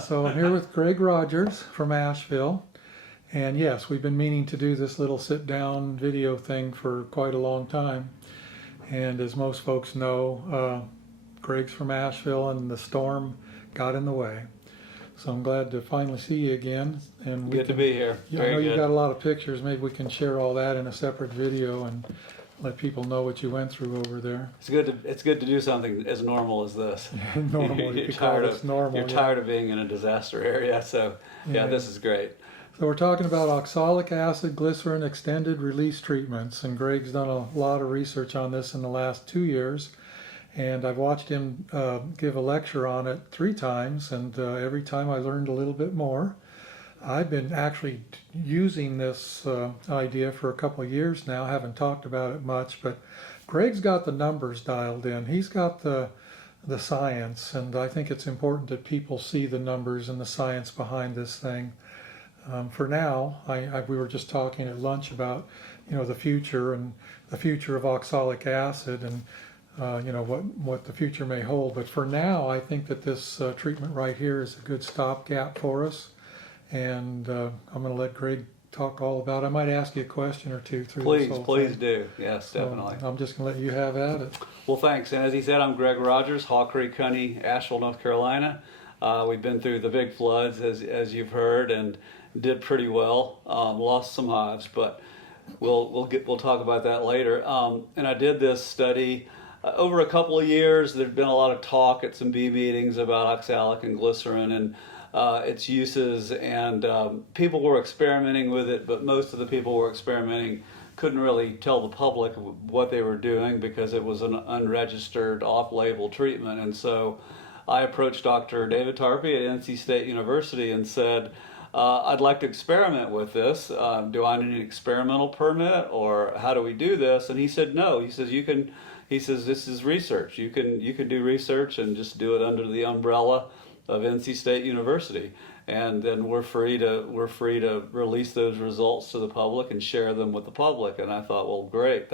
So I'm here with Greg Rogers from Asheville. And yes, we've been meaning to do this little sit-down video thing for quite a long time. And as most folks know, Greg's from Asheville and the storm got in the way. So I'm glad to finally see you again. And Good to be here. I Very know you good. got a lot of pictures. Maybe we can share all that in a separate video and let people know what you went through over there. It's good to do something as normal as this. Normal, you could call this normal. You're tired of being in a disaster area, so yeah, this is great. So we're talking about oxalic acid glycerin extended release treatments, and Greg's done a lot of research on this in the last 2 years, and I've watched him give a lecture on it 3 times, and every time I learned a little bit more. I've been actually using this idea for a couple of years now. I haven't talked about it much, but Greg's got the numbers dialed in. He's got the science, and I think it's important that people see the numbers and the science behind this thing. For now, we were just talking at lunch about, the future and the future of oxalic acid and, what the future may hold. But for now, I think that this treatment right here is a good stopgap for us. And I'm going to let Greg talk all about it. I might ask you a question or two through this whole Please thing. do. Yes, definitely. I'm just going to let you have at it. Well, thanks. And as he said, I'm Greg Rogers, Hawk Creek County, Asheville, North Carolina. We've been through the big floods, as you've heard, and did pretty well. Lost some hives, but we'll talk about that later. And I did this study over a couple of years. There's been a lot of talk at some bee meetings about oxalic and glycerin and its uses, and people were experimenting with it, but most of the people were experimenting couldn't really tell the public what they were doing because it was an unregistered off-label treatment. And so I approached Dr. David Tarpey at NC State University and said, I'd like to experiment with this. Do I need an experimental permit, or how do we do this? And he said no. He says this is research. You can do research and just do it under the umbrella of NC State University, and then we're free to release those results to the public and share them with the public. And I thought, well, great.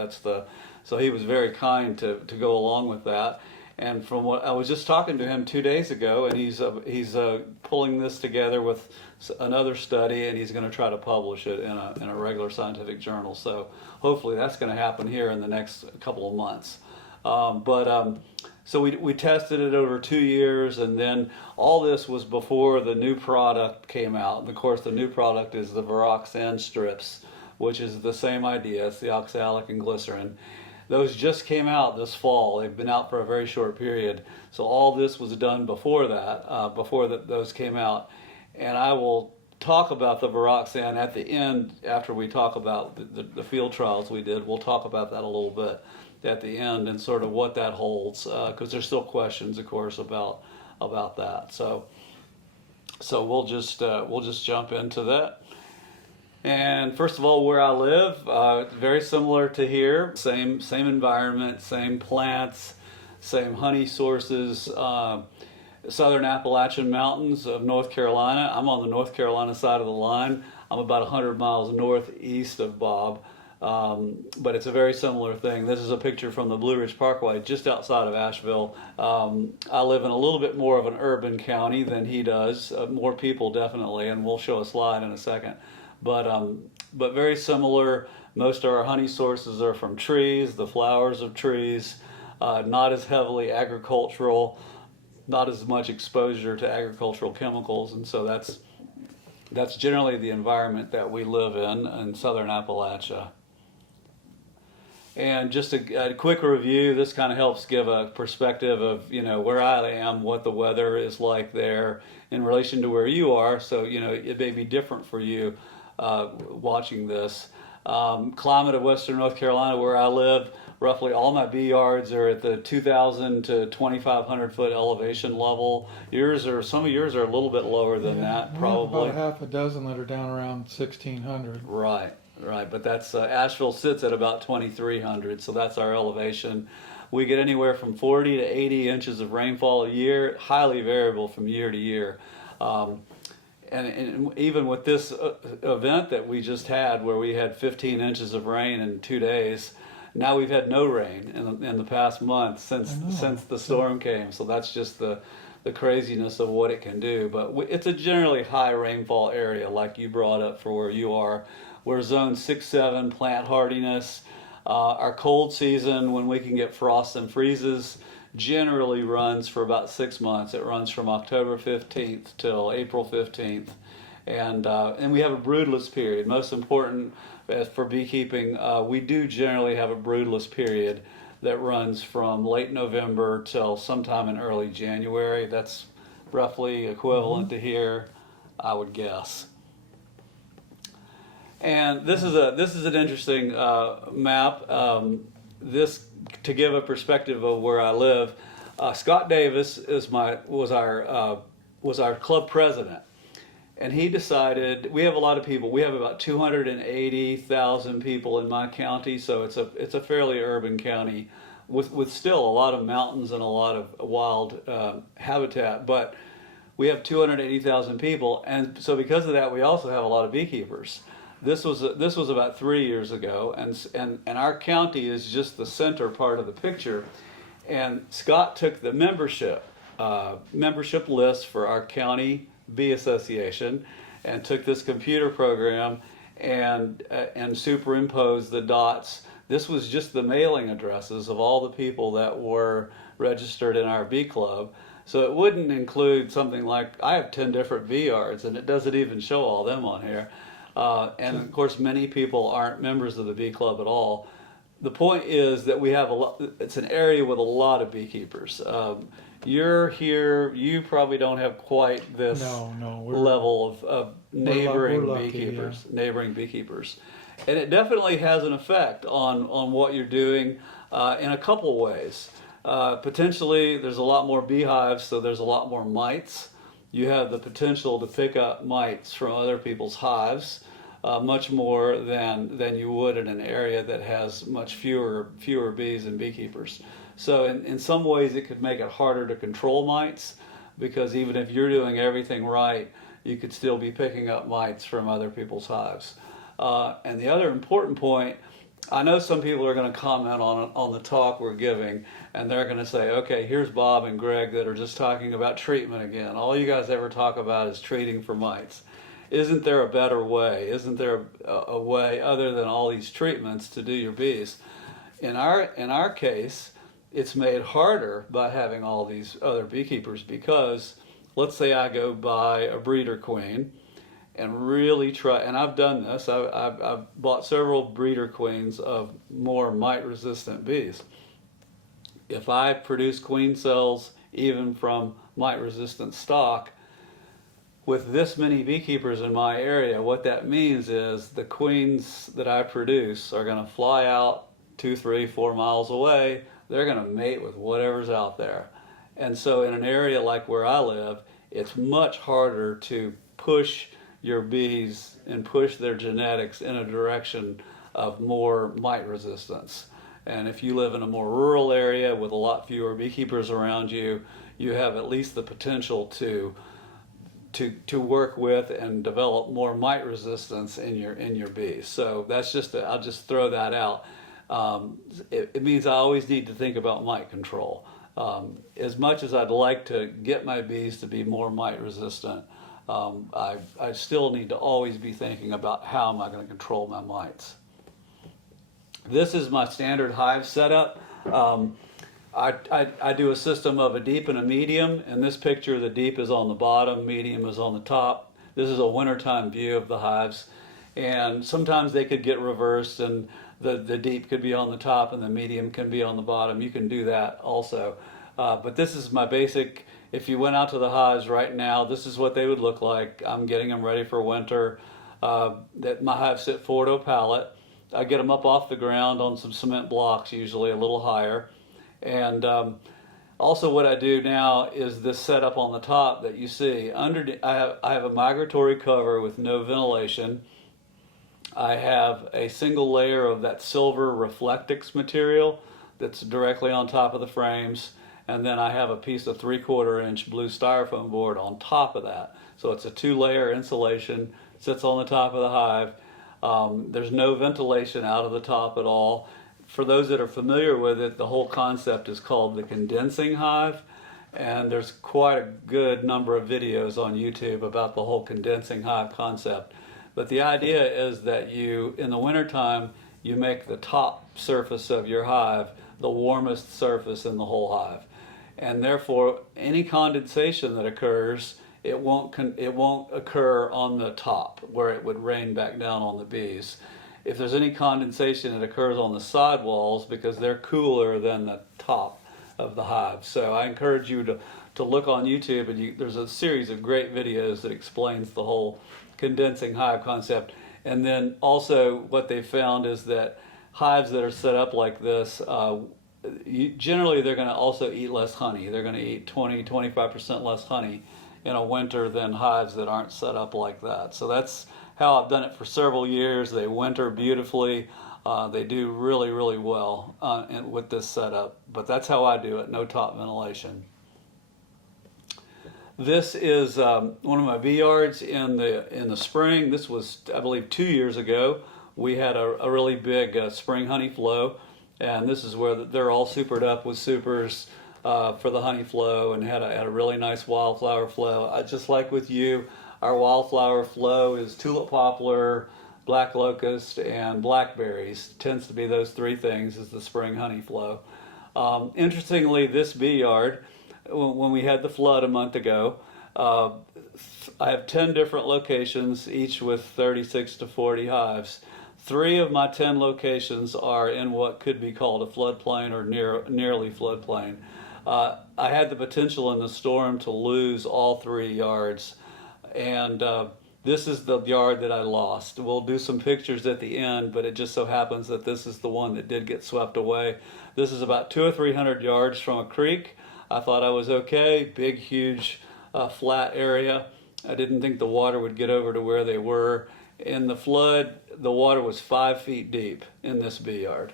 So he was very kind to go along with that. And from what I was just talking to him 2 days ago, and he's pulling this together with another study, and he's going to try to publish it in a regular scientific journal. So hopefully that's going to happen here in the next couple of months. So we tested it over 2 years, and then all this was before the new product came out. And of course, the new product is the Viroxan strips, which is the same idea. It's the oxalic and glycerin. Those just came out this fall. They've been out for a very short period. So all this was done before that, those came out. And I will talk about the Viroxan at the end after we talk about the field trials we did. We'll talk about that a little bit at the end and sort of what that holds, because there's still questions, of course, about that. So we'll just jump into that. And first of all, where I live, very similar to here. Same environment, same plants, same honey sources. Southern Appalachian Mountains of North Carolina. I'm on the North Carolina side of the line. I'm about 100 miles northeast of Bob. But it's a very similar thing. This is a picture from the Blue Ridge Parkway just outside of Asheville. I live in a little bit more of an urban county than he does, more people definitely, and we'll show a slide in a second. But very similar. Most of our honey sources are from trees, the flowers of trees, not as heavily agricultural, not as much exposure to agricultural chemicals, and so that's generally the environment that we live in southern Appalachia. And just a quick review, this kind of helps give a perspective of, where I am, what the weather is like there in relation to where you are. So, it may be different for you watching this. Climate of Western North Carolina, where I live, roughly all my bee yards are at the 2,000 to 2,500 foot elevation level. Some of yours are a little bit lower than that, probably. About half a dozen that are down around 1,600. Right. But that's Asheville sits at about 2,300, so that's our elevation. We get anywhere from 40 to 80 inches of rainfall a year, highly variable from year to year. And even with this event that we just had, where we had 15 inches of rain in 2 days, now we've had no rain in the past month since the storm came. So that's just the the craziness of what it can do. But it's a generally high rainfall area, like you brought up for where you are. We're zone 6, 7 plant hardiness. Our cold season, when we can get frosts and freezes, generally runs for about 6 months. It runs from October 15th till April 15th. And we have a broodless period. Most important for beekeeping, we do generally have a broodless period that runs from late November till sometime in early January. That's roughly equivalent to here, I would guess. And this is an interesting map. This to give a perspective of where I live. Scott Davis was our club president, and he decided we have a lot of people. We have about 280,000 people in my county, so it's a fairly urban county with still a lot of mountains and a lot of wild habitat. But we have 280,000 people, and so because of that, we also have a lot of beekeepers. This was about 3 years ago, and our county is just the center part of the picture. And Scott took the membership list for our county bee association, and took this computer program and superimposed the dots. This was just the mailing addresses of all the people that were registered in our bee club. So it wouldn't include something like, I have 10 different bee yards, and it doesn't even show all them on here. And of course, many people aren't members of the bee club at all. The point is that we have it's an area with a lot of beekeepers. You're here, you probably don't have quite this level of neighboring lucky, beekeepers, neighboring beekeepers. And it definitely has an effect on what you're doing in a couple ways. Potentially, there's a lot more beehives, so there's a lot more mites. You have the potential to pick up mites from other people's hives, much more than you would in an area that has much fewer bees and beekeepers. So in some ways it could make it harder to control mites, because even if you're doing everything right, you could still be picking up mites from other people's hives. And the other important point, I know some people are going to comment on the talk we're giving, and they're going to say, okay, here's Bob and Greg that are just talking about treatment again. All you guys ever talk about is treating for mites. Isn't there a better way? Isn't there a way other than all these treatments to do your bees? In our case, it's made harder by having all these other beekeepers, because let's say I go buy a breeder queen and really try, and I've done this, I've bought several breeder queens of more mite-resistant bees. If I produce queen cells even from mite-resistant stock, with this many beekeepers in my area, what that means is the queens that I produce are going to fly out 2, 3, 4 miles away. They're going to mate with whatever's out there. And so in an area like where I live, it's much harder to push your bees and push their genetics in a direction of more mite resistance. And if you live in a more rural area with a lot fewer beekeepers around you, you have at least the potential to work with and develop more mite resistance in your bees. So that's I'll just throw that out. It means I always need to think about mite control. As much as I'd like to get my bees to be more mite resistant, I still need to always be thinking about how am I going to control my mites. This is my standard hive setup. I do a system of a deep and a medium. In this picture, the deep is on the bottom, medium is on the top. This is a wintertime view of the hives. And sometimes they could get reversed, and the deep could be on the top and the medium can be on the bottom. You can do that also. But this is my basic, if you went out to the hives right now, this is what they would look like. I'm getting them ready for winter. My hives sit forward to a pallet. I get them up off the ground on some cement blocks, usually a little higher. And also what I do now is this setup on the top that you see. I have a migratory cover with no ventilation. I have a single layer of that silver Reflectix material that's directly on top of the frames. And then I have a piece of 3/4 inch blue styrofoam board on top of that. So it's a 2-layer insulation, sits on the top of the hive. There's no ventilation out of the top at all. For those that are familiar with it, the whole concept is called the condensing hive. And there's quite a good number of videos on YouTube about the whole condensing hive concept. But the idea is that you, in the wintertime, you make the top surface of your hive the warmest surface in the whole hive. And therefore, any condensation that occurs, it won't occur on the top where it would rain back down on the bees. If there's any condensation, it occurs on the side walls because they're cooler than the top of the hive. So I encourage you to look on YouTube, and there's a series of great videos that explains the whole condensing hive concept. And then also what they found is that hives that are set up like this, generally they're going to also eat less honey. They're going to eat 20-25% less honey in a winter than hives that aren't set up like that. So that's how I've done it for several years. They winter beautifully. They do really, really well with this setup. But that's how I do it, no top ventilation. This is one of my bee yards in the spring. This was, I believe, 2 years ago. We had a really big spring honey flow, and this is where they're all supered up with supers for the honey flow, and had a really nice wildflower flow. Just like with you, our wildflower flow is tulip poplar, black locust, and blackberries. Tends to be those three things is the spring honey flow. Interestingly, this bee yard, when we had the flood a month ago, I have 10 different locations, each with 36 to 40 hives. 3 of my 10 locations are in what could be called a floodplain or nearly floodplain. I had the potential in the storm to lose all 3 yards, and this is the yard that I lost. We'll do some pictures at the end, but it just so happens that this is the one that did get swept away. This is about 200 or 300 yards from a creek. I thought I was okay, big, huge, flat area. I didn't think the water would get over to where they were. In the flood, the water was 5 feet deep in this bee yard.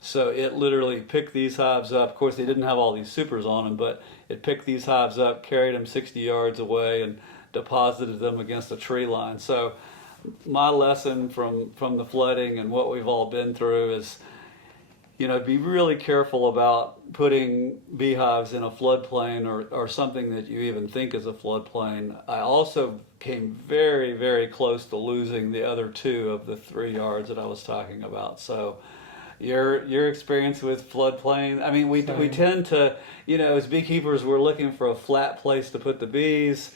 So it literally picked these hives up. Of course, they didn't have all these supers on them, but it picked these hives up, carried them 60 yards away, and deposited them against a tree line. So my lesson from the flooding and what we've all been through is, be really careful about putting beehives in a floodplain or something that you even think is a floodplain. I also came very, very close to losing the other 2 of the 3 yards that I was talking about. So your experience with floodplain, I mean, we tend to, as beekeepers, we're looking for a flat place to put the bees,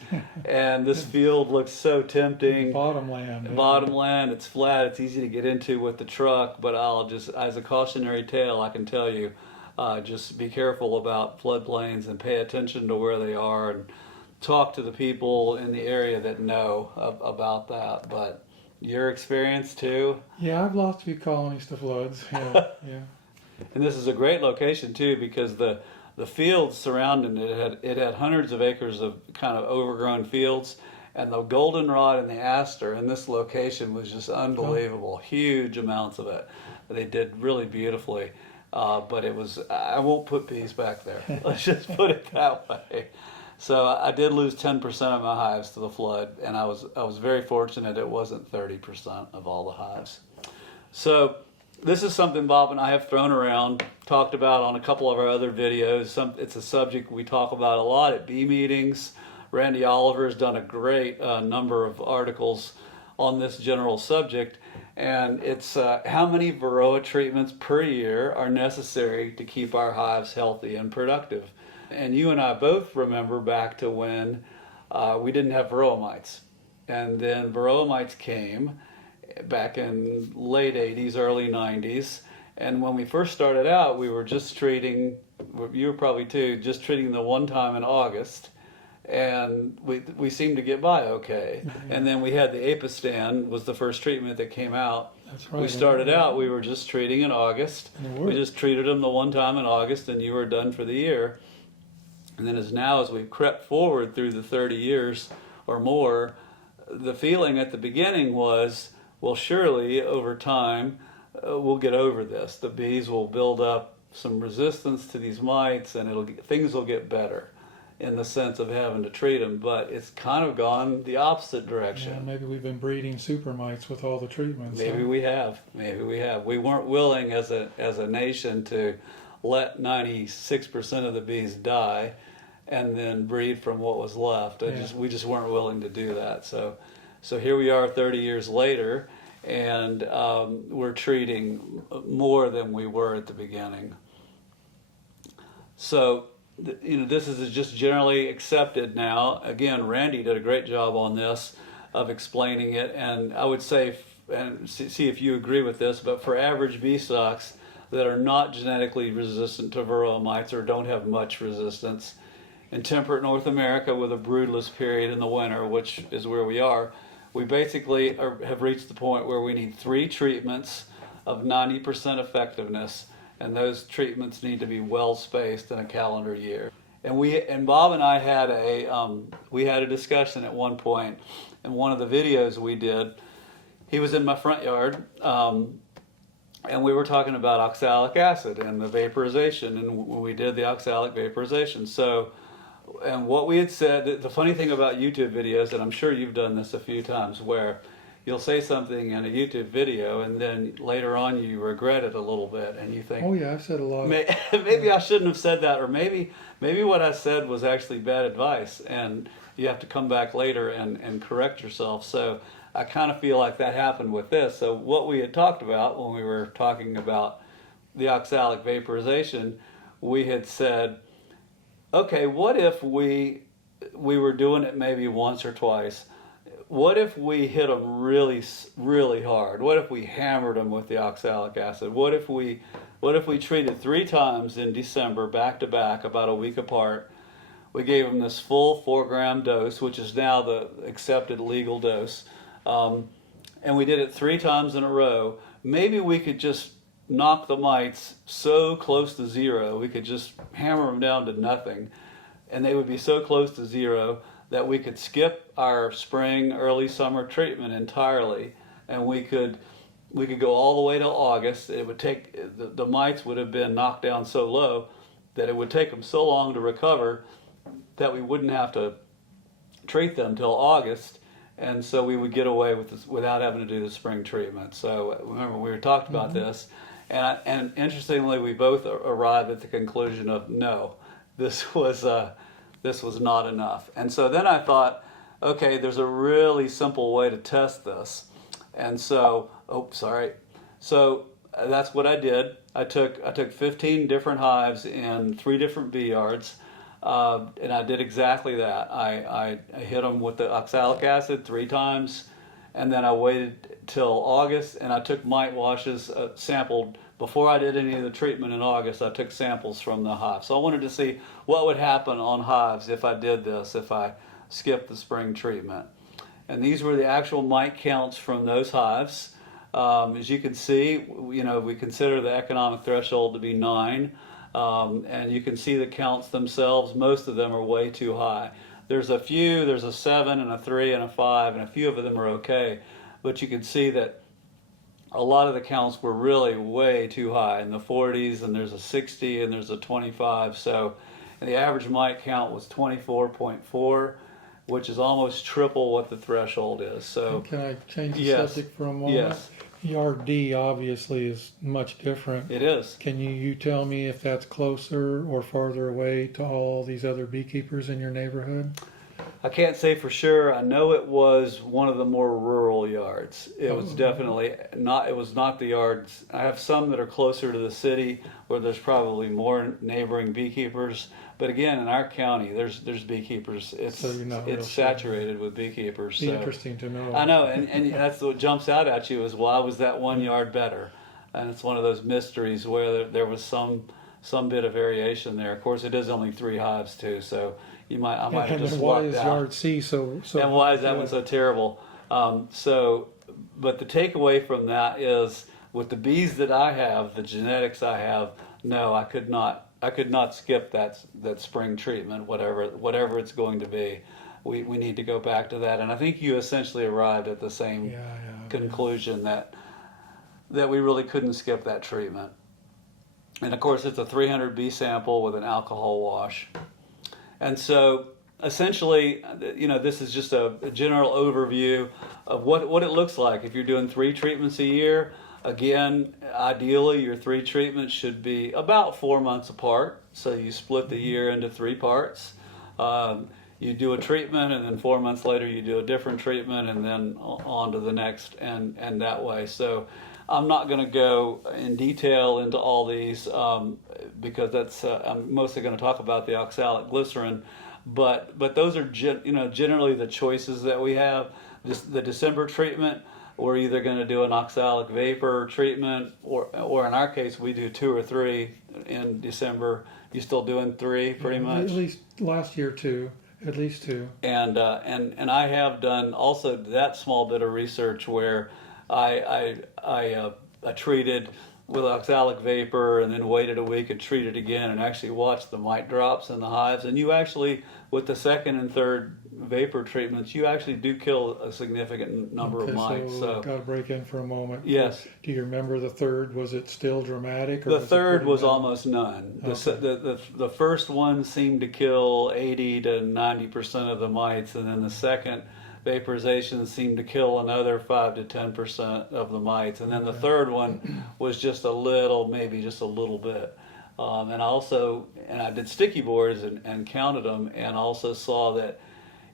and this field looks so tempting. Bottomland. Bottomland, it's flat, it's easy to get into with the truck, but I'll just, as a cautionary tale, I can tell you, just be careful about floodplains and pay attention to where they are, and talk to the people in the area that know about that. But your experience too? Yeah, I've lost a few colonies to floods. Yeah, yeah. And this is a great location too, because the fields surrounding it had hundreds of acres of kind of overgrown fields, and the goldenrod and the aster in this location was just unbelievable. Huge amounts of it. They did really beautifully, but I won't put bees back there. Let's just put it that way. So I did lose 10% of my hives to the flood, and I was very fortunate it wasn't 30% of all the hives. So this is something Bob and I have thrown around, talked about on a couple of our other videos. It's a subject we talk about a lot at bee meetings. Randy Oliver has done a great number of articles on this general subject, and it's how many Varroa treatments per year are necessary to keep our hives healthy and productive. And you and I both remember back to when we didn't have Varroa mites. And then Varroa mites came back in late 80s, early 90s. And when we first started out, we were just treating, you were probably too, just treating the one time in August. And we seemed to get by okay. Mm-hmm. And then we had the Apistan was the first treatment that came out. That's right. We started out, we were just treating in August. We just treated them the one time in August, and you were done for the year. And then as we've crept forward through the 30 years or more, the feeling at the beginning was, well, surely over time we'll get over this. The bees will build up some resistance to these mites, and things will get better in the sense of having to treat them. But it's kind of gone the opposite direction. Yeah, maybe we've been breeding super mites with all the treatments. Maybe we have. We weren't willing as a nation to let 96% of the bees die, and then breed from what was left. Yeah. We just weren't willing to do that. So here we are 30 years later, and we're treating more than we were at the beginning. So, this is just generally accepted now. Again, Randy did a great job on this of explaining it, and I would say, and see if you agree with this, but for average bee stocks that are not genetically resistant to varroa mites or don't have much resistance, in temperate North America with a broodless period in the winter, which is where we are, we basically have reached the point where we need 3 treatments of 90% effectiveness, and those treatments need to be well spaced in a calendar year. And Bob and I had a discussion at one point in one of the videos we did. He was in my front yard, and we were talking about oxalic acid and the vaporization, and we did the oxalic vaporization. So, and what we had said, the funny thing about YouTube videos, and I'm sure you've done this a few times, where you'll say something in a YouTube video and then later on you regret it a little bit and you think, Oh yeah, I've said a lot. Maybe I shouldn't have said that, or maybe what I said was actually bad advice, and you have to come back later and correct yourself. So I kind of feel like that happened with this. So what we had talked about when we were talking about the oxalic vaporization, we had said, okay, what if we were doing it maybe once or twice? What if we hit them really, really hard? What if we hammered them with the oxalic acid? What if we treated 3 times in December, back to back, about a week apart? We gave them this full 4-gram dose, which is now the accepted legal dose, and we did it 3 times in a row. Maybe we could just knock the mites so close to zero, we could just hammer them down to nothing, and they would be so close to zero that we could skip our spring, early summer treatment entirely, and we could go all the way till August. It would take, the mites would have been knocked down so low that it would take them so long to recover that we wouldn't have to treat them till August, and so we would get away with this without having to do the spring treatment. So remember, we were talked about this, and interestingly, we both arrived at the conclusion of no, this was not enough. And so then I thought, okay, there's a really simple way to test this. And so, So that's what I did. I took 15 different hives in 3 different bee yards, and I did exactly that. I hit them with the oxalic acid 3 times, and then I waited till August, and I took mite washes, sampled. Before I did any of the treatment in August, I took samples from the hive. So I wanted to see what would happen on hives if I did this, if I skipped the spring treatment. And these were the actual mite counts from those hives. As you can see, we consider the economic threshold to be 9. And you can see the counts themselves. Most of them are way too high. There's a 7 and a 3 and a 5, and a few of them are okay. But you can see that a lot of the counts were really way too high, in the 40s, and there's a 60 and there's a 25. So and the average mite count was 24.4, which is almost triple what the threshold is. So Can I change the Yes. subject for a moment? Yes. Yard D obviously is much different. It is. Can you tell me if that's closer or farther away to all these other beekeepers in your neighborhood? I can't say for sure. I know it was one of the more rural yards. It was definitely not. It was not the yards. I have some that are closer to the city where there's probably more neighboring beekeepers. But again, in our county, there's beekeepers. So you're not real it's sure. saturated with beekeepers. Be So interesting to know. I know, and that's what jumps out at you is why was that one yard better? And it's one of those mysteries where there was some bit of variation there. Of course, it is only 3 hives too, so I might have And just then why lucked is out. Yard C so? And why is that one so terrible? But the takeaway from that is, with the bees that I have, the genetics I have, no, I could not skip that spring treatment, whatever it's going to be. We need to go back to that, and I think you essentially arrived at the same conclusion that we really couldn't skip that treatment. And of course, it's a 300 bee sample with an alcohol wash. And so essentially, this is just a general overview of what it looks like if you're doing 3 treatments a year. Again, ideally, your 3 treatments should be about 4 months apart. So you split the year into 3 parts. You do a treatment, and then 4 months later you do a different treatment, and then on to the next, and that way. So I'm not going to go in detail into all these because that's I'm mostly going to talk about the oxalic glycerin, but those are generally the choices that we have. The December treatment, we're either going to do an oxalic vapor treatment, or in our case we do 2 or 3 in December. You still doing 3 pretty much? At least last year 2. At least 2. And I have done also that small bit of research where I treated with oxalic vapor and then waited a week and treated again and actually watched the mite drops in the hives. And you actually, with the second and third vapor treatments, you actually do kill a significant number of mites. So got to break in for a moment. Yes. Do you remember the third? Was it still dramatic? Or The third was almost none. Okay. The first one seemed to kill 80 to 90% of the mites, and then the second vaporization seemed to kill another 5 to 10% of the mites, and then the third one was just a little, maybe just a little bit. And I did sticky boards and counted them, and also saw that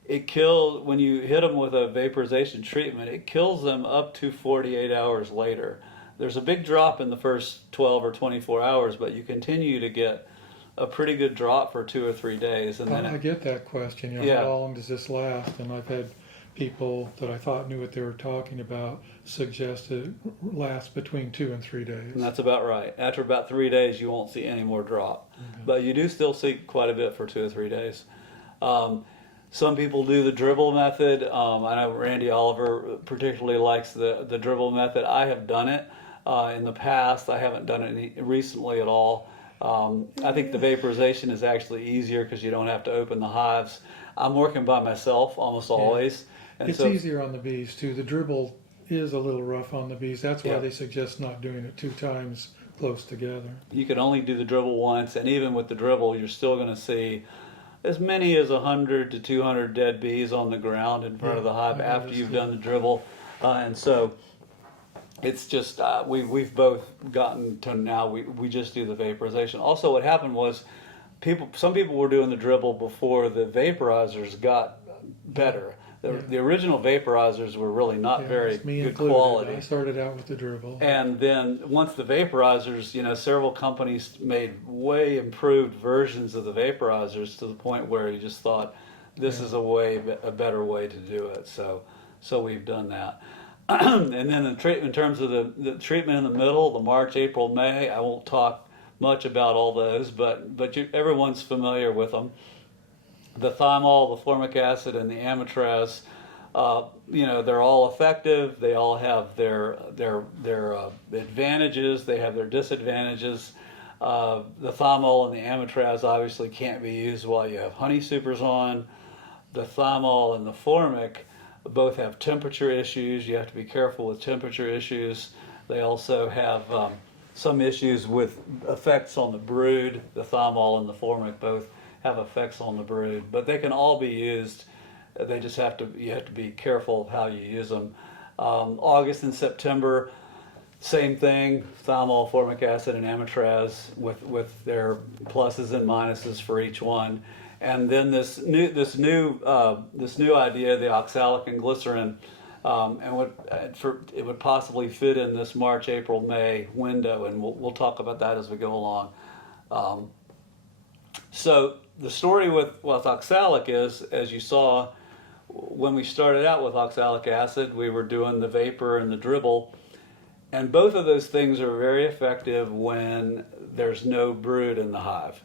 it killed, when you hit them with a vaporization treatment, it kills them up to 48 hours later. There's a big drop in the first 12 or 24 hours, but you continue to get a pretty good drop for 2 or 3 days. And then I get that question. How long does this last? And I've had people that I thought knew what they were talking about suggest it lasts between 2 and 3 days. And that's about right. After about 3 days, you won't see any more drop. Okay. But you do still see quite a bit for 2 or 3 days. Some people do the dribble method. I know Randy Oliver particularly likes the dribble method. I have done it in the past. I haven't done it recently at all. I think the vaporization is actually easier because you don't have to open the hives. I'm working by myself almost always. And it's easier on the bees too. The dribble is a little rough on the bees. That's why they suggest not doing it 2 times close together. You can only do the dribble once, and even with the dribble, you're still going to see as many as 100 to 200 dead bees on the ground in front of the hive after you've done the dribble. And so it's just, we've both gotten to now, we just do the vaporization. Also, what happened was some people were doing the dribble before the vaporizers got better. The original vaporizers were really not very good quality. I started out with the dribble. And then once the vaporizers, several companies made way improved versions of the vaporizers to the point where you just thought, this is a better way to do it. So we've done that. And then in terms of the treatment in the middle, the March, April, May, I won't talk much about all those, but everyone's familiar with them. The thymol, the formic acid, and the amitraz, they're all effective. They all have their advantages. They have their disadvantages. The thymol and the amitraz obviously can't be used while you have honey supers on. The thymol and the formic both have temperature issues. You have to be careful with temperature issues. They also have some issues with effects on the brood. The thymol and the formic both have effects on the brood, but they can all be used. They just you have to be careful of how you use them. August and September, same thing, thymol, formic acid, and amitraz with their pluses and minuses for each one. And then this new idea, the oxalic and glycerin, it would possibly fit in this March, April, May window, and we'll talk about that as we go along. So the story with oxalic is, as you saw, when we started out with oxalic acid, we were doing the vapor and the dribble, and both of those things are very effective when there's no brood in the hive.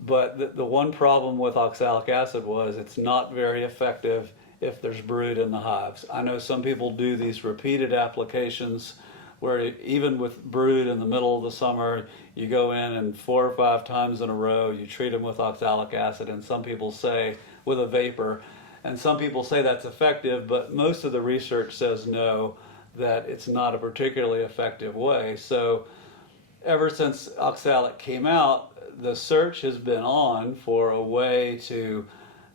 But the one problem with oxalic acid was it's not very effective if there's brood in the hives. I know some people do these repeated applications where even with brood in the middle of the summer, you go in and 4 or 5 times in a row, you treat them with oxalic acid, and some people say with a vapor, and some people say that's effective, but most of the research says no, that it's not a particularly effective way. So ever since oxalic came out, the search has been on for a way to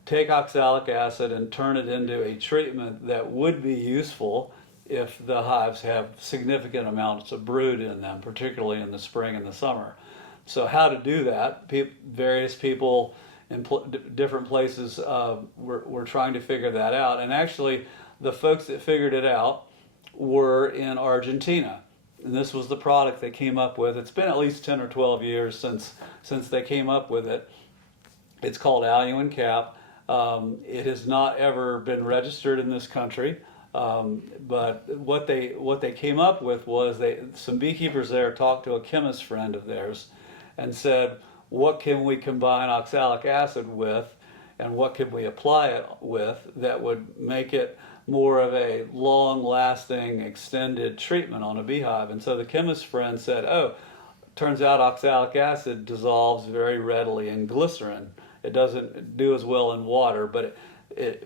take oxalic acid and turn it into a treatment that would be useful if the hives have significant amounts of brood in them, particularly in the spring and the summer. So how to do that? Various people in different places were trying to figure that out. And actually, the folks that figured it out were in Argentina. And this was the product they came up with. It's been at least 10 or 12 years since they came up with it. It's called Alum Cap. It has not ever been registered in this country. But what they came up with was some beekeepers there talked to a chemist friend of theirs and said, what can we combine oxalic acid with, and what can we apply it with that would make it more of a long-lasting, extended treatment on a beehive? And so the chemist friend said, oh, turns out oxalic acid dissolves very readily in glycerin. It doesn't do as well in water, but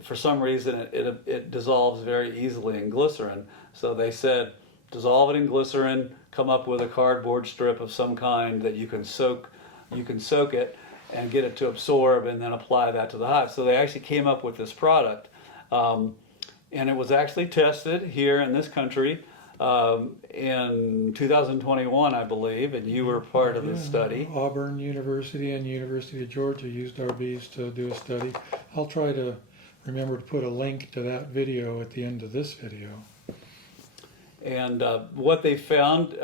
for some reason it dissolves very easily in glycerin. So they said, dissolve it in glycerin, come up with a cardboard strip of some kind that you can soak it and get it to absorb, and then apply that to the hive. So they actually came up with this product. And it was actually tested here in this country in 2021, I believe, and you were part of the study. Auburn University and University of Georgia used our bees to do a study. I'll try to remember to put a link to that video at the end of this video. And what they found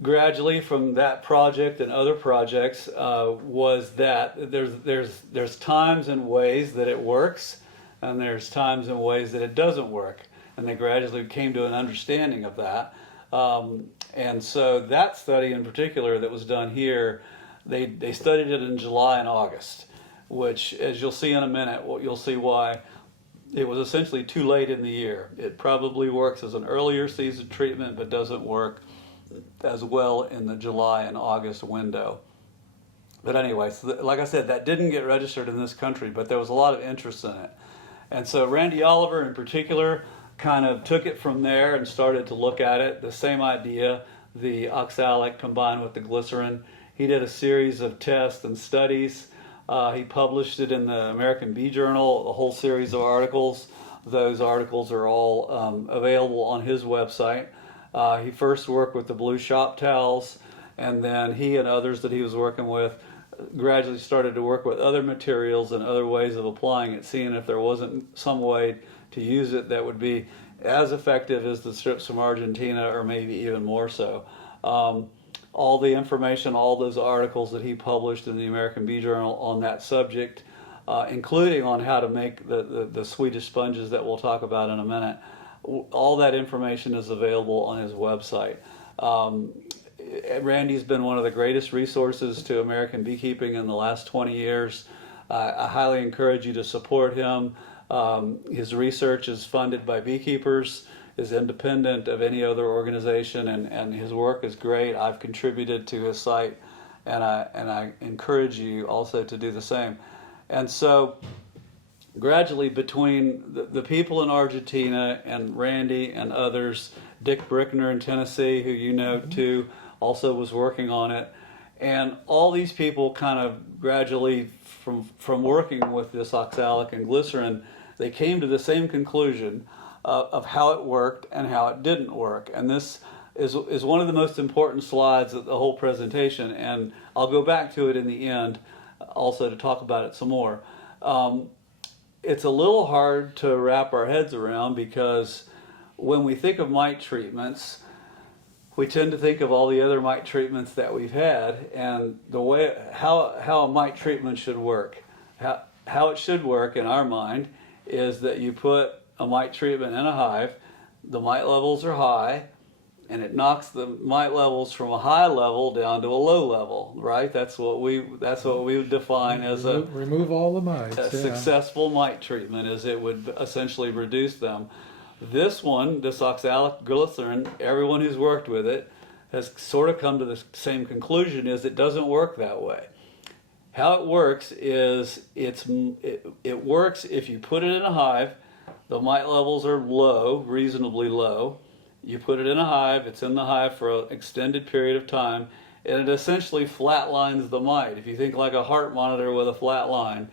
gradually from that project and other projects was that there's times and ways that it works, and there's times and ways that it doesn't work. And they gradually came to an understanding of that. And so that study in particular that was done here, they studied it in July and August, which, as you'll see in a minute, you'll see why it was essentially too late in the year. It probably works as an earlier season treatment, but doesn't work as well in the July and August window. But anyway, so like I said, that didn't get registered in this country, but there was a lot of interest in it. And so Randy Oliver in particular kind of took it from there and started to look at it, the same idea, the oxalic combined with the glycerin. He did a series of tests and studies. He published it in the American Bee Journal, a whole series of articles. Those articles are all available on his website. He first worked with the blue shop towels, and then he and others that he was working with gradually started to work with other materials and other ways of applying it, seeing if there wasn't some way to use it that would be as effective as the strips from Argentina, or maybe even more so. All the information, all those articles that he published in the American Bee Journal on that subject, including on how to make the Swedish sponges that we'll talk about in a minute, all that information is available on his website. Randy's been one of the greatest resources to American beekeeping in the last 20 years. I highly encourage you to support him. His research is funded by beekeepers, is independent of any other organization, and his work is great. I've contributed to his site, and I encourage you also to do the same. And so gradually, between the people in Argentina and Randy and others, Dick Brickner in Tennessee, who you know too, also was working on it, and all these people kind of gradually, from working with this oxalic and glycerin, they came to the same conclusion of how it worked and how it didn't work. And this is one of the most important slides of the whole presentation, and I'll go back to it in the end also to talk about it some more. It's a little hard to wrap our heads around, because when we think of mite treatments, we tend to think of all the other mite treatments that we've had, and the way how a mite treatment should work. How it should work in our mind is that you put a mite treatment in a hive, the mite levels are high, and it knocks the mite levels from a high level down to a low level, right? That's what we would define as remove all the mites. A successful mite treatment, is it would essentially reduce them. This oxalic glycerin, everyone who's worked with it has sort of come to the same conclusion, is it doesn't work that way. How it works is it works if you put it in a hive, the mite levels are low, reasonably low. You put it in a hive, it's in the hive for an extended period of time, and it essentially flatlines the mite. If you think like a heart monitor with a flat line,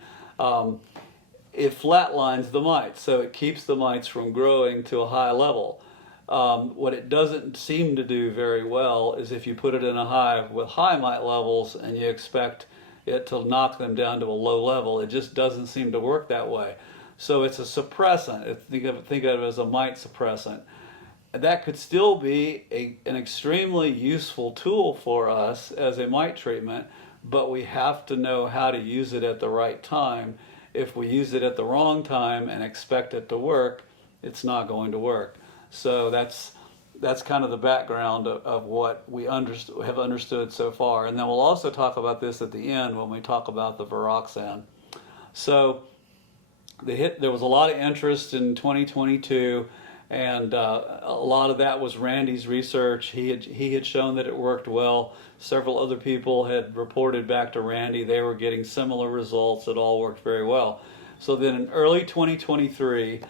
it flatlines the mites, so it keeps the mites from growing to a high level. What it doesn't seem to do very well is if you put it in a hive with high mite levels and you expect it to knock them down to a low level. It just doesn't seem to work that way. So it's a suppressant. Think of it as a mite suppressant. That could still be an extremely useful tool for us as a mite treatment, but we have to know how to use it at the right time. If we use it at the wrong time and expect it to work, it's not going to work. So that's kind of the background of what we have understood so far. And then we'll also talk about this at the end when we talk about the viroxan. So there was a lot of interest in 2022, and a lot of that was Randy's research. He had shown that it worked well. Several other people had reported back to Randy. They were getting similar results. It all worked very well. So then in early 2023,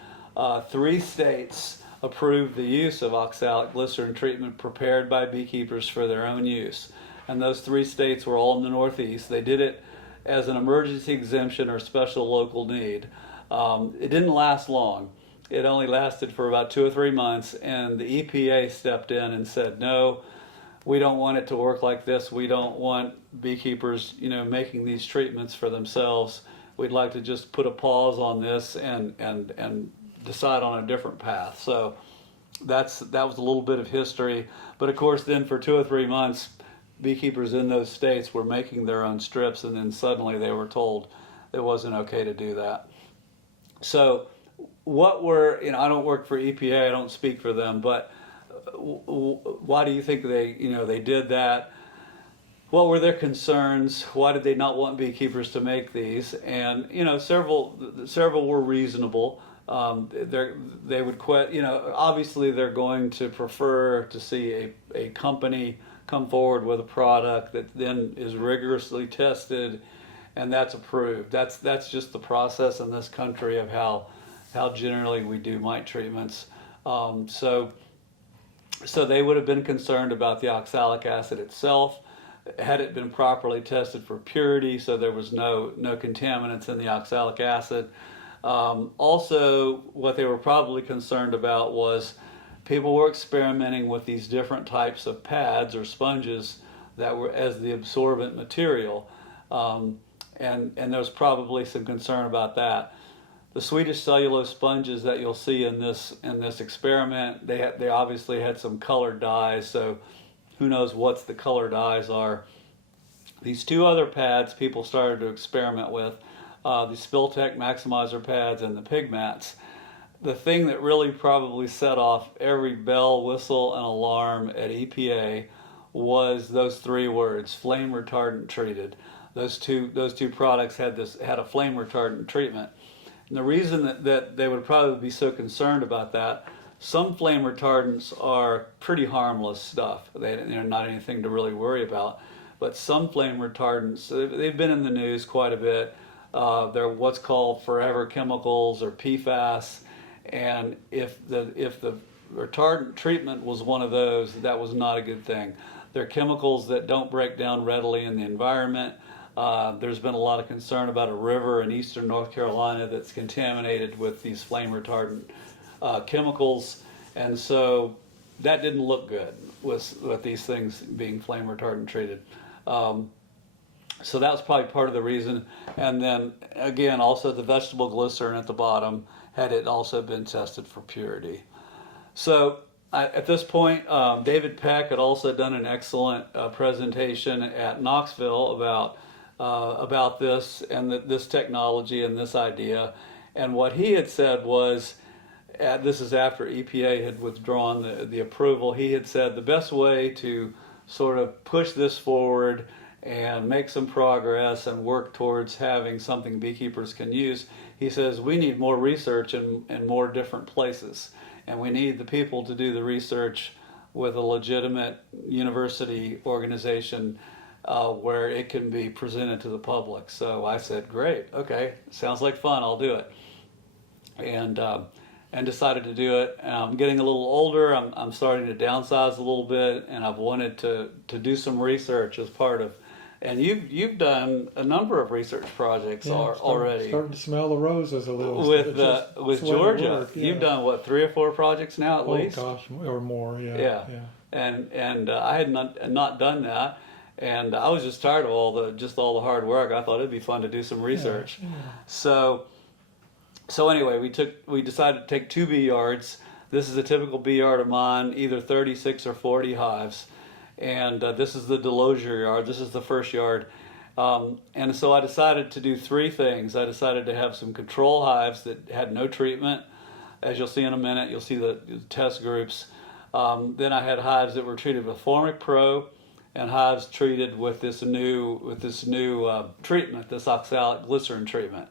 3 states approved the use of oxalic glycerin treatment prepared by beekeepers for their own use. And those 3 states were all in the Northeast. They did it as an emergency exemption or special local need. It didn't last long. It only lasted for about 2 or 3 months, and the EPA stepped in and said, no, we don't want it to work like this. We don't want beekeepers, making these treatments for themselves. We'd like to just put a pause on this and decide on a different path. So that was a little bit of history. But of course, then for 2 or 3 months, beekeepers in those states were making their own strips, and then suddenly they were told it wasn't okay to do that. So I don't work for EPA, I don't speak for them, but why do you think they did that? What were their concerns? Why did they not want beekeepers to make these? And several were reasonable. They would quit. Obviously they're going to prefer to see a company come forward with a product that then is rigorously tested, and that's approved. That's just the process in this country of how generally we do mite treatments. So they would have been concerned about the oxalic acid itself. Had it been properly tested for purity, so there was no contaminants in the oxalic acid. Also, what they were probably concerned about was people were experimenting with these different types of pads or sponges that were as the absorbent material, and there was probably some concern about that. The Swedish cellulose sponges that you'll see in this experiment, they obviously had some colored dyes, so who knows what the colored dyes are. These 2 other pads people started to experiment with, the Spiltec Maximizer pads and the pig mats. The thing that really probably set off every bell, whistle, and alarm at EPA was those 3 words: flame retardant treated. Those two products had a flame retardant treatment. And the reason that they would probably be so concerned about that, some flame retardants are pretty harmless stuff. They're not anything to really worry about. But some flame retardants, they've been in the news quite a bit. They're what's called forever chemicals, or PFAS. And if the retardant treatment was one of those, that was not a good thing. They're chemicals that don't break down readily in the environment. There's been a lot of concern about a river in eastern North Carolina that's contaminated with these flame retardant chemicals, and so that didn't look good with these things being flame retardant treated. So that was probably part of the reason. And then again, also the vegetable glycerin at the bottom, had it also been tested for purity. So at this point, David Peck had also done an excellent presentation at Knoxville about this and this technology and this idea. And what he had said was, this is after EPA had withdrawn the approval, he had said the best way to sort of push this forward and make some progress and work towards having something beekeepers can use, he says we need more research in more different places. And we need the people to do the research with a legitimate university organization where it can be presented to the public. So I said, great, okay, sounds like fun, I'll do it. And decided to do it. I'm getting a little older, I'm starting to downsize a little bit, and I've wanted to do some research as part of, and you've done a number of research projects already. Starting to smell the roses a little. With Georgia, you've done what, 3 or 4 projects now at least? Oh gosh, or more, yeah. And I had not done that, And I was just tired of all the hard work. I thought it'd be fun to do some research. Yeah. So anyway, we decided to take 2 bee yards. This is a typical bee yard of mine, either 36 or 40 hives. And this is the Delosier yard. This is the first yard. And so I decided to do 3 things. I decided to have some control hives that had no treatment. As you'll see in a minute, you'll see the test groups. Then I had hives that were treated with Formic Pro, and hives treated with this new treatment, this oxalic glycerin treatment.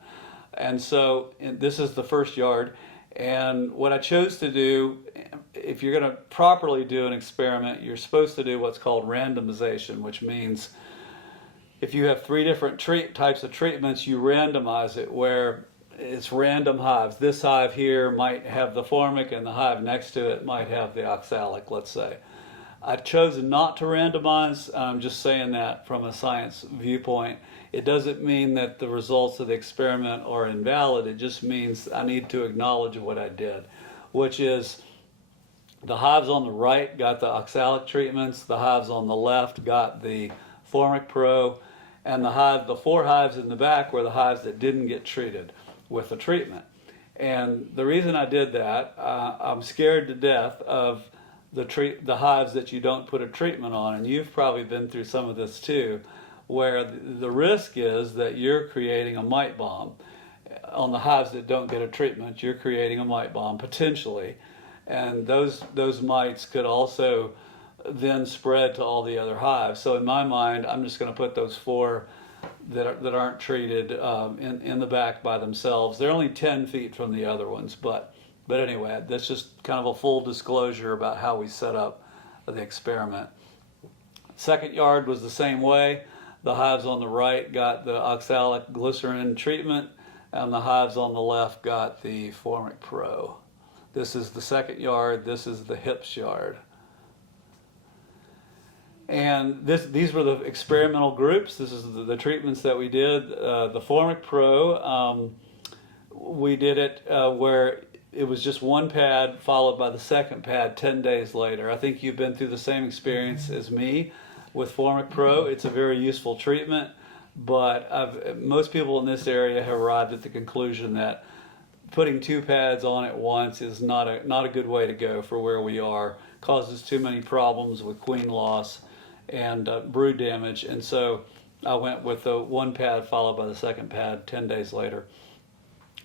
And so this is the first yard. And what I chose to do, if you're going to properly do an experiment, you're supposed to do what's called randomization, which means if you have 3 different types of treatments, you randomize it where it's random hives. This hive here might have the formic, and the hive next to it might have the oxalic, let's say. I've chosen not to randomize. I'm just saying that from a science viewpoint. It doesn't mean that the results of the experiment are invalid. It just means I need to acknowledge what I did, which is the hives on the right got the oxalic treatments, the hives on the left got the Formic Pro, and the 4 hives in the back were the hives that didn't get treated with the treatment. And the reason I did that, I'm scared to death of the hives that you don't put a treatment on, and you've probably been through some of this too, where the risk is that you're creating a mite bomb. On the hives that don't get a treatment, you're creating a mite bomb potentially, and those mites could also then spread to all the other hives. So in my mind, I'm just going to put those 4 that aren't treated in the back by themselves. They're only 10 feet from the other ones, but anyway, that's just kind of a full disclosure about how we set up the experiment. Second yard was the same way. The hives on the right got the oxalic glycerin treatment, and the hives on the left got the Formic Pro. This is the second yard. This is the hips yard. And these were the experimental groups. This is the treatments that we did. The Formic Pro, we did it where it was just 1 pad followed by the second pad 10 days later. I think you've been through the same experience as me with Formic Pro. It's a very useful treatment, but most people in this area have arrived at the conclusion that putting 2 pads on at once is not a good way to go for where we are. Causes too many problems with queen loss and brood damage, and so I went with the 1 pad followed by the second pad 10 days later.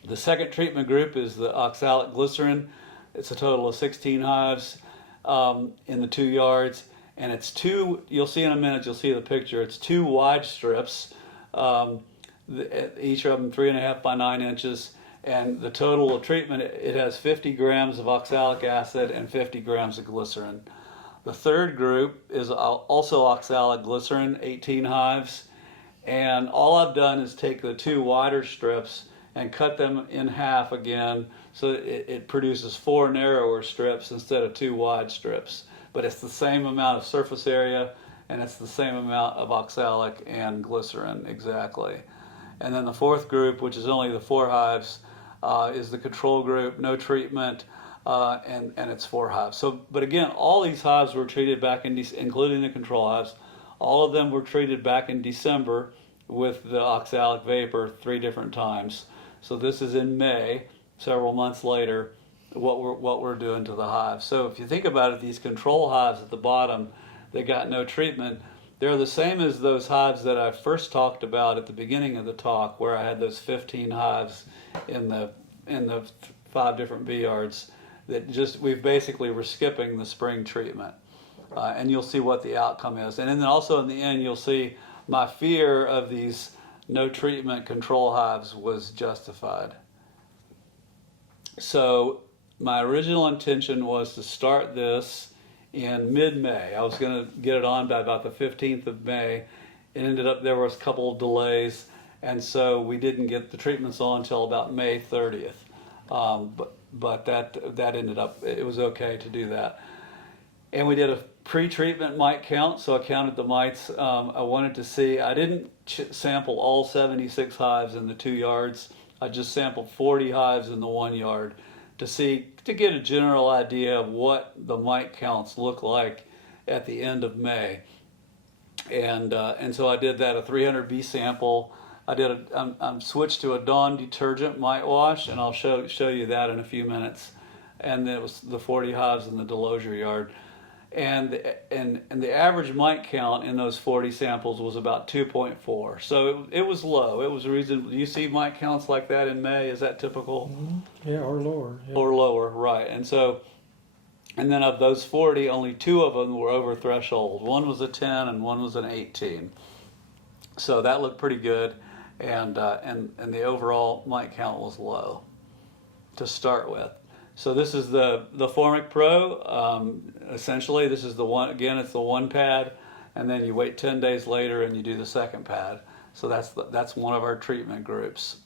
The second treatment group is the oxalic glycerin. It's a total of 16 hives in the 2 yards, and it's 2, you'll see in a minute, you'll see the picture, it's 2 wide strips, each of them 3.5 by 9 inches, and the total of treatment, it has 50 grams of oxalic acid and 50 grams of glycerin. The third group is also oxalic glycerin, 18 hives, and all I've done is take the 2 wider strips and cut them in half again, so it produces 4 narrower strips instead of 2 wide strips. But it's the same amount of surface area, and it's the same amount of oxalic and glycerin exactly. And then the fourth group, which is only the 4 hives, is the control group, no treatment, and it's 4 hives. So, but again, all these hives were treated back in, including the control hives, all of them were treated back in December with the oxalic vapor 3 different times. So this is in May, several months later, what we're doing to the hives. So if you think about it, these control hives at the bottom, they got no treatment. They're the same as those hives that I first talked about at the beginning of the talk, where I had those 15 hives in the 5 different bee yards. That we're skipping the spring treatment, and you'll see what the outcome is. And then also in the end, you'll see my fear of these no treatment control hives was justified. So my original intention was to start this in mid-May. I was going to get it on by about the 15th of May. It ended up there was a couple of delays, and so we didn't get the treatments on until about May 30th. But that ended up, it was okay to do that. And we did a pre-treatment mite count, so I counted the mites. I wanted to see, I didn't sample all 76 hives in the 2 yards. I just sampled 40 hives in the 1 yard to get a general idea of what the mite counts look like at the end of May. And so I did that, a 300 B sample. I'm switched to a Dawn detergent mite wash, and I'll show you that in a few minutes. And it was the 40 hives in the Delosier yard. And the average mite count in those 40 samples was about 2.4. So it was low. It was reasonable. Do you see mite counts like that in May? Is that typical? Mm-hmm. Yeah, or lower. Yeah. Or lower, right. And then of those 40, only 2 of them were over threshold. One was a 10 and one was an 18. So that looked pretty good. And the overall mite count was low to start with. So this is the Formic Pro. Essentially, this is the one. Again, it's the one pad, and then you wait 10 days later and you do the second pad. So that's one of our treatment groups.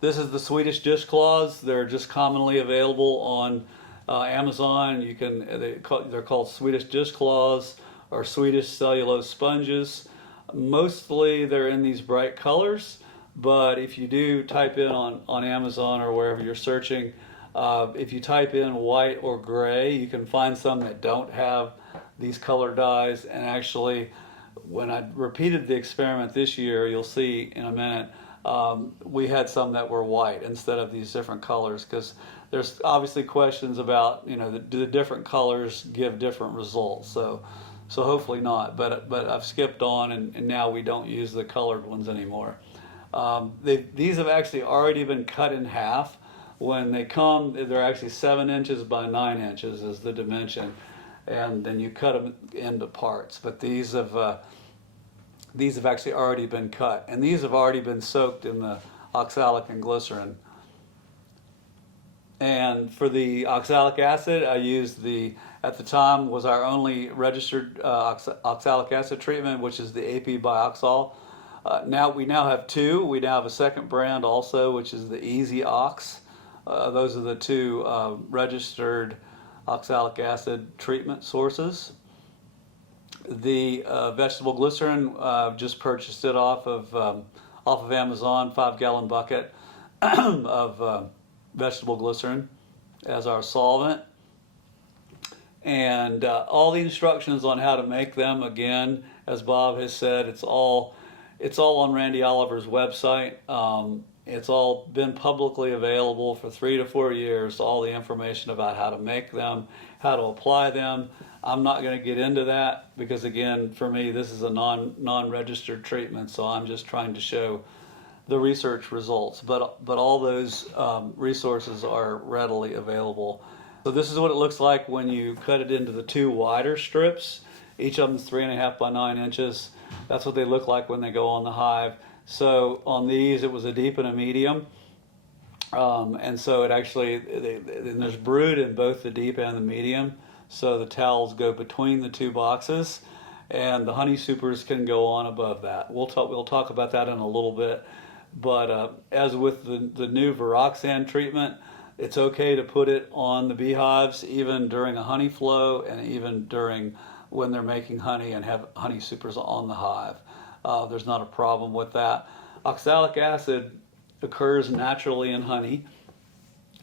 This is the Swedish dishcloths. They're just commonly available on Amazon. They're called Swedish dishcloths or Swedish cellulose sponges. Mostly they're in these bright colors. But if you do type in on Amazon or wherever you're searching, if you type in white or gray, you can find some that don't have these color dyes. And actually, when I repeated the experiment this year, you'll see in a minute, we had some that were white instead of these different colors, because there's obviously questions about, do the different colors give different results? So hopefully not, but I've skipped on, and now we don't use the colored ones anymore. These have actually already been cut in half. When they come, they're actually 7 inches by 9 inches is the dimension, and then you cut them into parts. But these have actually already been cut, and these have already been soaked in the oxalic and glycerin. And for the oxalic acid, I used at the time was our only registered oxalic acid treatment, which is the AP Bioxol. We now have 2. We now have a second brand also, which is the Easy Ox. Those are the 2 registered oxalic acid treatment sources. The vegetable glycerin, just purchased it off of Amazon, 5-gallon bucket of vegetable glycerin as our solvent. And all the instructions on how to make them, again, as Bob has said, it's all on Randy Oliver's website. It's all been publicly available for 3 to 4 years, all the information about how to make them, how to apply them. I'm not going to get into that because, again, for me, this is a non-registered treatment, so I'm just trying to show the research results. But all those resources are readily available. So this is what it looks like when you cut it into the 2 wider strips. Each of them is 3.5 by 9 inches. That's what they look like when they go on the hive. So on these, it was a deep and a medium. And so it actually, and there's brood in both the deep and the medium. So the towels go between the 2 boxes, and the honey supers can go on above that. We'll talk about that in a little bit. But as with the new Viroxan treatment, it's okay to put it on the beehives even during a honey flow and even during when they're making honey and have honey supers on the hive. There's not a problem with that. Oxalic acid occurs naturally in honey.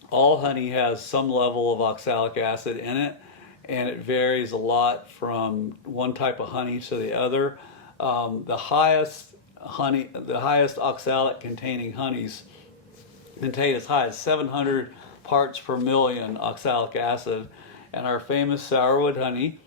All honey has some level of oxalic acid in it, and it varies a lot from one type of honey to the other. The highest oxalic containing honeys contain as high as 700 parts per million oxalic acid, and our famous sourwood honey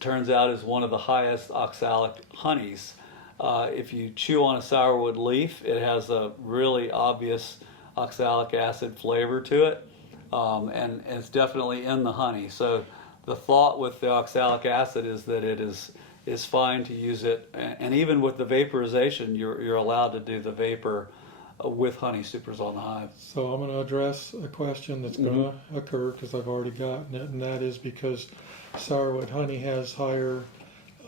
turns out is one of the highest oxalic honeys. If you chew on a sourwood leaf, it has a really obvious oxalic acid flavor to it, and it's definitely in the honey. So the thought with the oxalic acid is that it is fine to use it, and even with the vaporization, you're allowed to do the vapor with honey supers on the hive. So I'm going to address a question that's going to occur because I've already gotten it, and that is because sourwood honey has higher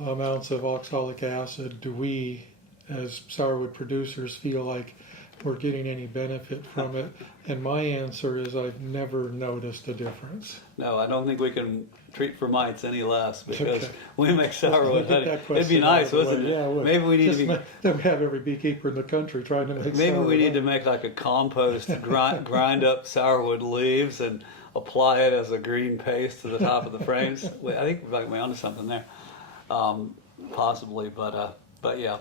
amounts of oxalic acid. Do we, as sourwood producers, feel like we're getting any benefit from it? And my answer is I've never noticed a difference. No, I don't think we can treat for mites any less because we make sourwood honey. It'd It'd be nice, wouldn't it? Yeah, it would. Maybe we need to have every beekeeper in the country trying to make Maybe we need honey. to make like a compost, grind up sourwood leaves and apply it as a green paste to the top of the frames. I think we might be onto something there. possibly, but yeah.